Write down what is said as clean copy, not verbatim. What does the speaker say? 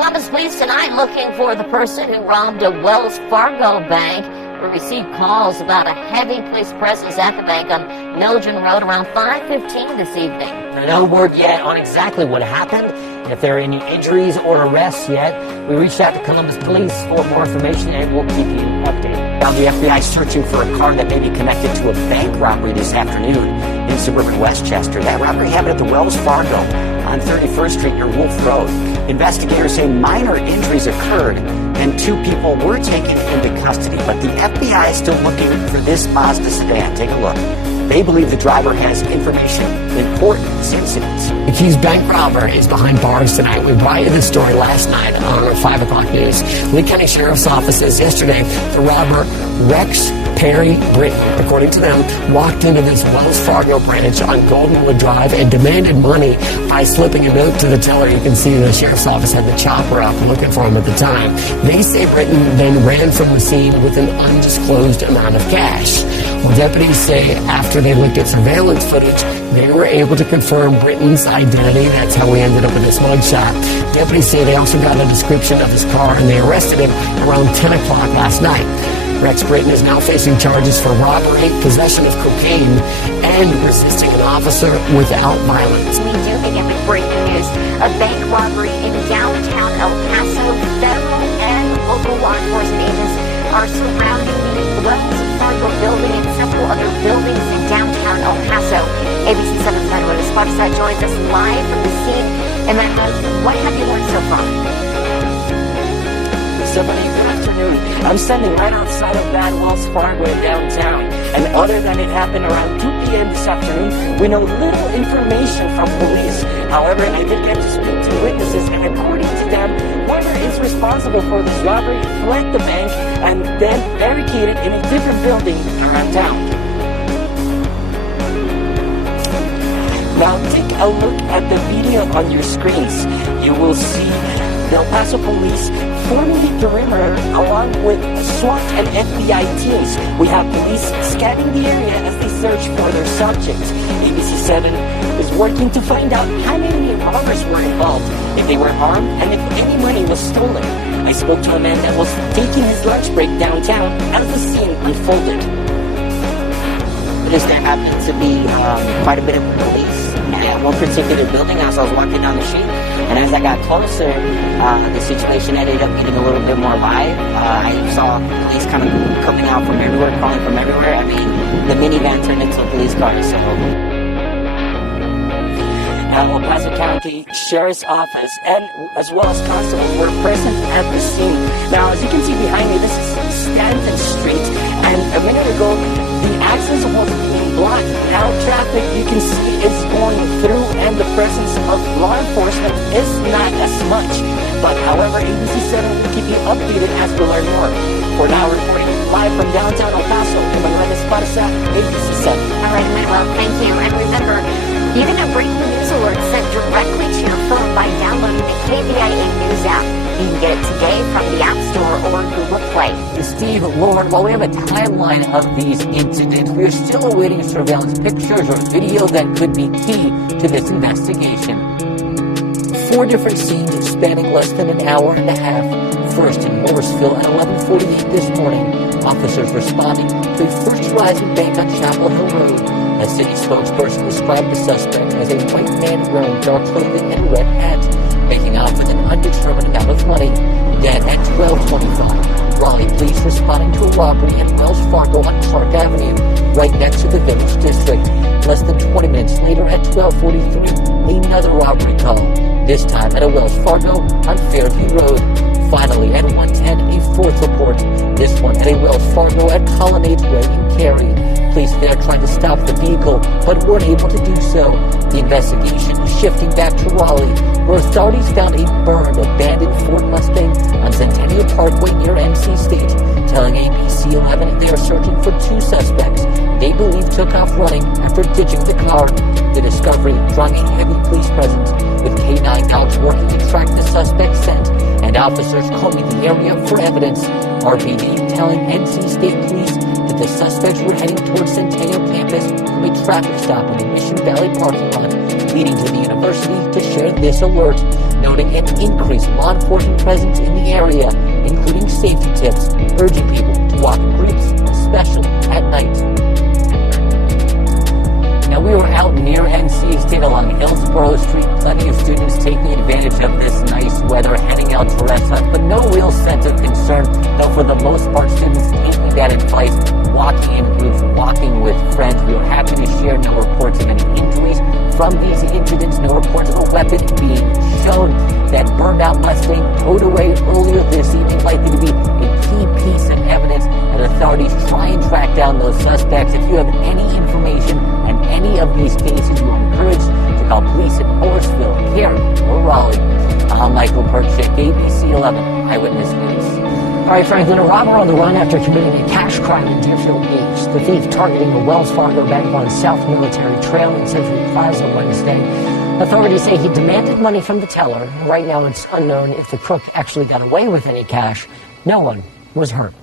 Columbus Police tonight looking for the person who robbed a Wells Fargo bank. We received calls about a heavy police presence at the bank on Milgen Road around 5:15 this evening. No word yet on exactly what happened, if there are any injuries or arrests yet. We reached out to Columbus Police for more information and we'll keep you updated. Now the FBI is searching for a car that may be connected to a bank robbery this afternoon in suburban Westchester. That robbery happened at the Wells Fargo on 31st Street near Wolf Road. Investigators say minor injuries occurred and 2 people were taken into custody, but the FBI is still looking for this Mazda sedan. Take a look. They believe the driver has information important in this incident. The accused bank robber is behind bars tonight. We brought you this story last night on our 5 o'clock news. Lee County Sheriff's Office says yesterday the robber, Rex Perry Britton, according to them, walked into this Wells Fargo branch on Goldenwood Drive and demanded money by slipping a note to the teller. You can see the Sheriff's Office had the chopper up looking for him at the time. They say Britton then ran from the scene with an undisclosed amount of cash. Well, deputies say after they looked at surveillance footage, they were able to confirm Britton's identity. That's how we ended up with this mugshot. Deputies say they also got a description of his car and they arrested him around 10 o'clock last night. Rex Britton is now facing charges for robbery, possession of cocaine, and resisting an officer without violence. We do begin with breaking news. A bank robbery in downtown El Paso. Federal and local law enforcement agents are surrounding the Wells Fargo building and several other buildings in downtown El Paso. ABC 7's Manuel Esparza joins us live from the scene. And Manuel, what have you learned so far? Stephanie, good afternoon. I'm standing right outside of that Wells Fargo downtown. And other than it happened around 2 p.m. this afternoon, we know little information from police. However, I did get to speak to witnesses, and according to them, whoever is responsible for this robbery fled the bank and then barricaded in a different building around town. Now take a look at the video on your screens. You will see the El Paso police forming the perimeter along with SWAT and FBI teams. We have police scanning the area as they search for their subjects. ABC 7 is working to find out how many robbers were involved, if they were armed, and if any money was stolen. I spoke to a man that was taking his lunch break downtown as the scene unfolded. There happened to be quite a bit of police at one particular building as I was walking down the street, and as I got closer, the situation ended up getting a little bit more live. I saw police kind of coming out from everywhere, calling from everywhere. I mean, the minivan turned into a police car, so... El Paso County Sheriff's Office and as well as constables were present at the scene. Now, as you can see behind me, this is Stanton Street, and a minute ago, the access was being blocked. Now, traffic, you can see, is going through, and the presence of law enforcement is not as much. But, however, ABC 7 will keep you updated as we learn more. For now, reporting live from downtown El Paso, Manuel Esparza, ABC 7. All right, Manuel, thank you. And remember, you can have breaking news alerts sent directly to your phone by downloading the KVIA News app. You can get it today from the App Store or Google Play. Steve, Lord, while we have a timeline of these incidents, we are still awaiting surveillance pictures or video that could be key to this investigation. 4 different scenes spanning less than an hour and a half. First in Morrisville at 11:48 this morning, officers responding to a First Horizon bank on Chapel Hill Road. A city spokesperson described the suspect as a white man wearing dark clothing and red hat, making off with an undetermined amount of money. Then at 12:25, Raleigh police responding to a robbery in Wells Fargo on Clark Avenue, right next to the Village District. Less than 20 minutes later at 12:43, another robbery call, this time at a Wells Fargo on Fairview Road. Finally, at 1:10, a 4th report, this one at a Wells Fargo at Colonnade Way in Cary. Police there tried to stop the vehicle, but weren't able to do so. The investigation shifting back to Raleigh, where authorities found a burned, abandoned Ford Mustang on Centennial Parkway near NC State, telling ABC 11 they are searching for 2 suspects they believe took off running after ditching the car. The discovery drawing a heavy police presence, with K9 dogs working to track the suspect scent, and officers combing the area for evidence. RPD telling NC State Police that the suspects were heading towards Centennial campus from a traffic stop in the Mission Valley parking lot leading to the university to share this alert, noting an increased law enforcement present in the area, including safety tips, urging people to walk in groups, especially at night. Now, we were out near NC State along Hillsborough Street. Plenty of students taking advantage of this nice weather, heading out to restaurants, but no real sense of concern, though for the most part, students taking that advice, walking in groups, walking with friends. We were happy to share no reports of any injuries from these incidents, no reports of a weapon being shown. That burned-out Mustang towed away earlier this evening, likely to be a key piece of evidence as authorities try and track down those suspects. If you have any information on any of these cases, you are encouraged to call police at Morrisville, Cary, or Raleigh. I'm Michael Perchik, ABC 11 Eyewitness News. All right, Franklin, a robber on the run after committing a cash crime in Deerfield Beach. The thief targeting a Wells Fargo bank on South Military Trail in Century Plaza Wednesday. Authorities say he demanded money from the teller. Right now, it's unknown if the crook actually got away with any cash. No one was hurt.